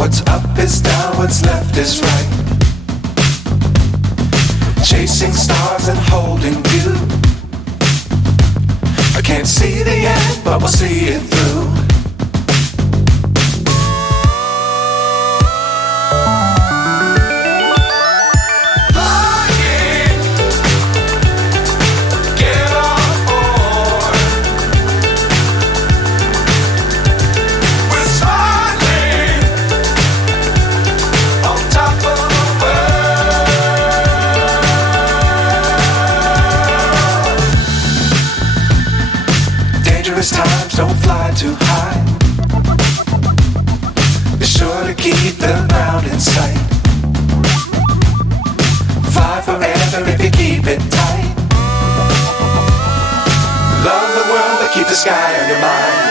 What's up is down, what's left is right. Chasing stars and holding you. I can't see the end, but we'll see it through. Times don't fly too high. Be sure to keep the ground in sight. Fly forever if you keep it tight. Love the world but keep the sky on your mind.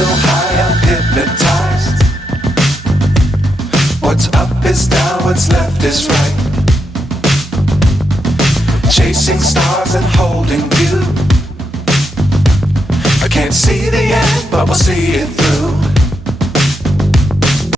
So high I'm hypnotized. What's up is down, what's left is right. Chasing stars and holding you. I can't see the end, but we'll see it through.